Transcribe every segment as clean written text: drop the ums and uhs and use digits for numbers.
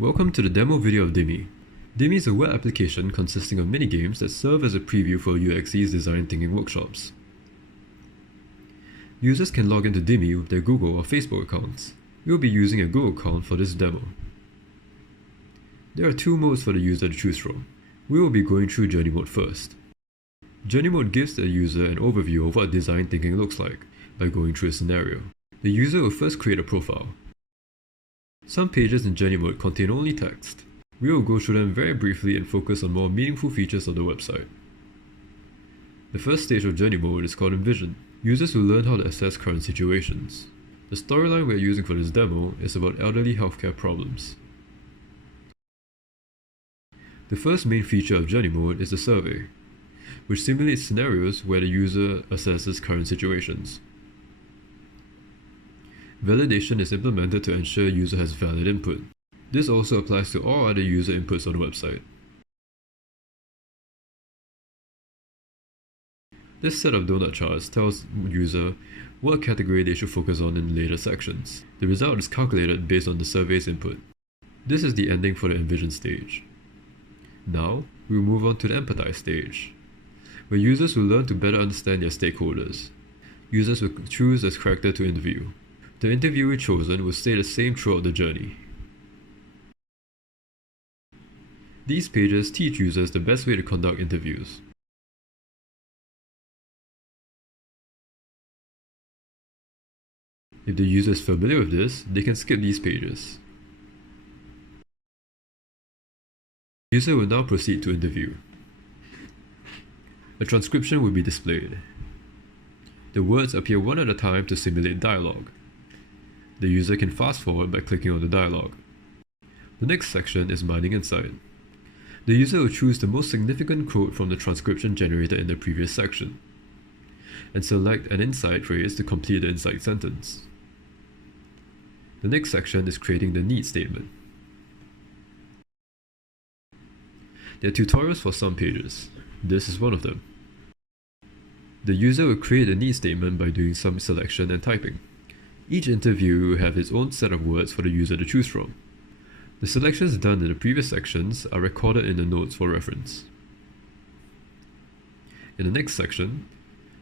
Welcome to the demo video of Dimi. Dimi is a web application consisting of mini-games that serve as a preview for UXE's design thinking workshops. Users can log into Dimi with their Google or Facebook accounts. We will be using a Google account for this demo. There are two modes for the user to choose from. We will be going through Journey Mode first. Journey Mode gives the user an overview of what design thinking looks like by going through a scenario. The user will first create a profile. Some pages in Journey Mode contain only text. We will go through them very briefly and focus on more meaningful features of the website. The first stage of Journey Mode is called Envision. Users will learn how to assess current situations. The storyline we are using for this demo is about elderly healthcare problems. The first main feature of Journey Mode is the survey, which simulates scenarios where the user assesses current situations. Validation is implemented to ensure user has valid input. This also applies to all other user inputs on the website. This set of donut charts tells user what category they should focus on in later sections. The result is calculated based on the survey's input. This is the ending for the Envision stage. Now, we will move on to the Empathize stage, where users will learn to better understand their stakeholders. Users will choose a character to interview. The interviewee chosen will stay the same throughout the journey. These pages teach users the best way to conduct interviews. If the user is familiar with this, they can skip these pages. The user will now proceed to interview. A transcription will be displayed. The words appear one at a time to simulate dialogue. The user can fast forward by clicking on the dialogue. The next section is Mining Insight. The user will choose the most significant quote from the transcription generated in the previous section, and select an insight phrase to complete the insight sentence. The next section is creating the need statement. There are tutorials for some pages. This is one of them. The user will create a need statement by doing some selection and typing. Each interview will have its own set of words for the user to choose from. The selections done in the previous sections are recorded in the notes for reference. In the next section,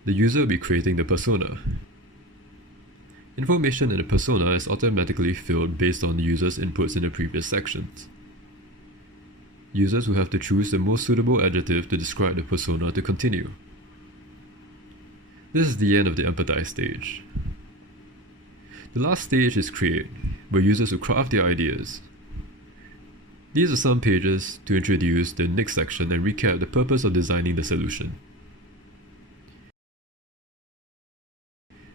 the user will be creating the persona. Information in the persona is automatically filled based on the user's inputs in the previous sections. Users will have to choose the most suitable adjective to describe the persona to continue. This is the end of the Empathize stage. The last stage is Create, where users will craft their ideas. These are some pages to introduce the next section and recap the purpose of designing the solution.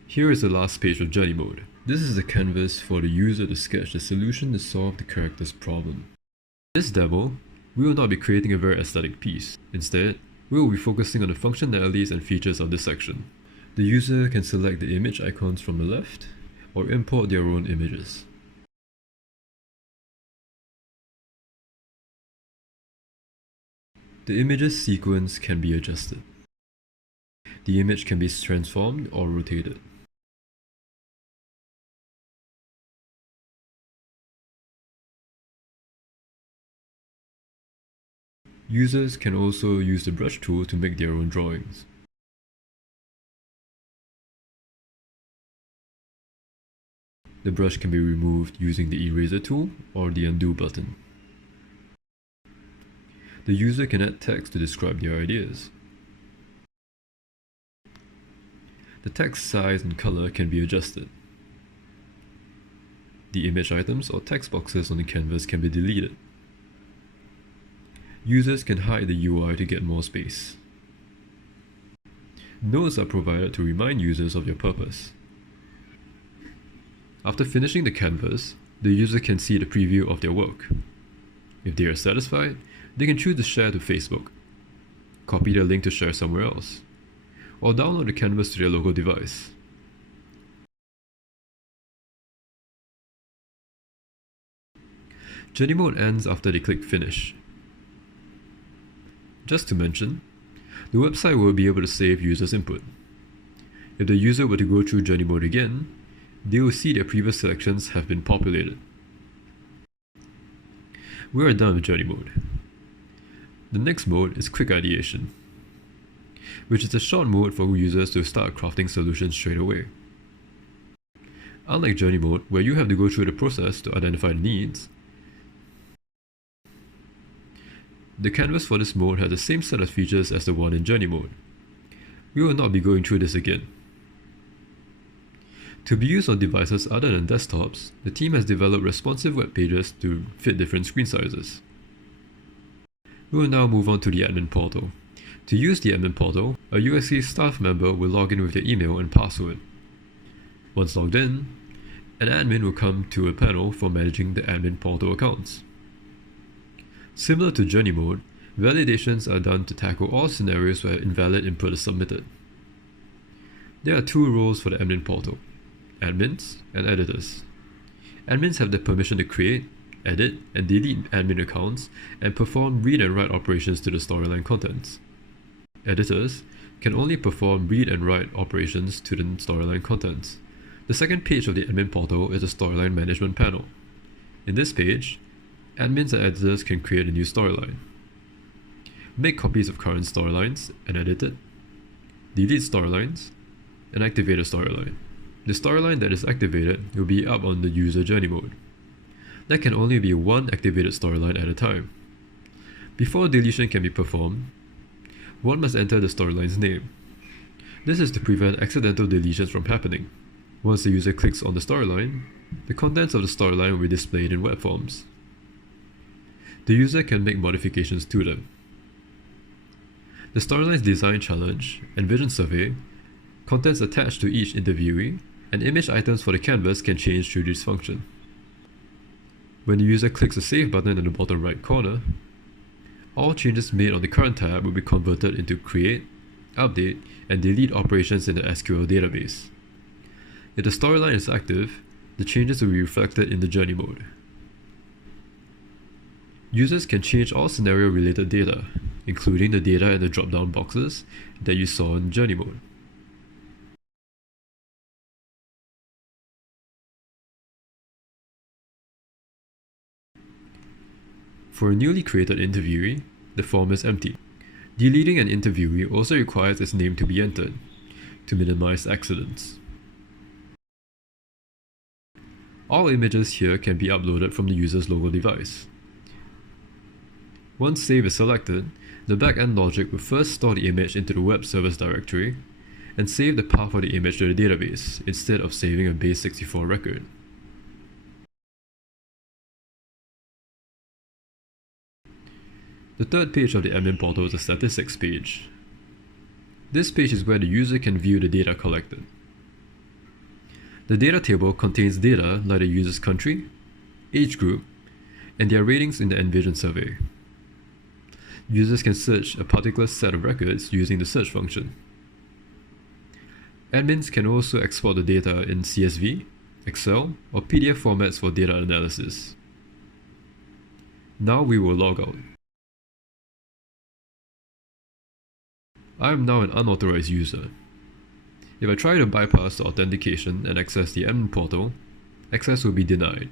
Here is the last page of Journey Mode. This is the canvas for the user to sketch the solution to solve the character's problem. In this demo, we will not be creating a very aesthetic piece. Instead, we will be focusing on the functionalities and features of this section. The user can select the image icons from the left, or import their own images. The images sequence can be adjusted. The image can be transformed or rotated. Users can also use the brush tool to make their own drawings. The brush can be removed using the eraser tool or the undo button. The user can add text to describe their ideas. The text size and color can be adjusted. The image items or text boxes on the canvas can be deleted. Users can hide the UI to get more space. Notes are provided to remind users of their purpose. After finishing the canvas, the user can see the preview of their work. If they are satisfied, they can choose to share to Facebook, copy their link to share somewhere else, or download the canvas to their local device. Journey Mode ends after they click Finish. Just to mention, the website will be able to save users' input. If the user were to go through Journey Mode again, they will see their previous selections have been populated. We are done with journey mode. The next mode is quick ideation, which is a short mode for users to start crafting solutions straight away. Unlike journey mode, where you have to go through the process to identify the needs, the canvas for this mode has the same set of features as the one in journey mode. We will not be going through this again. To be used on devices other than desktops, the team has developed responsive web pages to fit different screen sizes. We will now move on to the admin portal. To use the admin portal, a UXK staff member will log in with their email and password. Once logged in, an admin will come to a panel for managing the admin portal accounts. Similar to journey mode, validations are done to tackle all scenarios where invalid input is submitted. There are two roles for the admin portal: admins and editors. Admins have the permission to create, edit, and delete admin accounts and perform read and write operations to the storyline contents. Editors can only perform read and write operations to the storyline contents. The second page of the admin portal is the storyline management panel. In this page, admins and editors can create a new storyline, make copies of current storylines and edit it, delete storylines, and activate a storyline. The storyline that is activated will be up on the user journey mode. There can only be one activated storyline at a time. Before deletion can be performed, one must enter the storyline's name. This is to prevent accidental deletions from happening. Once the user clicks on the storyline, the contents of the storyline will be displayed in web forms. The user can make modifications to them. The storyline's design challenge and vision survey, contents attached to each interviewee, and image items for the canvas can change through this function. When the user clicks the Save button in the bottom right corner, all changes made on the current tab will be converted into create, update, and delete operations in the SQL database. If the storyline is active, the changes will be reflected in the journey mode. Users can change all scenario-related data, including the data in the drop-down boxes that you saw in journey mode. For a newly created interviewee, the form is empty. Deleting an interviewee also requires its name to be entered, to minimize accidents. All images here can be uploaded from the user's local device. Once save is selected, the backend logic will first store the image into the web service directory and save the path of the image to the database instead of saving a base64 record. The third page of the admin portal is the statistics page. This page is where the user can view the data collected. The data table contains data like the user's country, age group, and their ratings in the Envision survey. Users can search a particular set of records using the search function. Admins can also export the data in CSV, Excel, or PDF formats for data analysis. Now we will log out. I am now an unauthorized user. If I try to bypass the authentication and access the admin portal, access will be denied.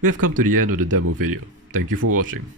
We have come to the end of the demo video. Thank you for watching.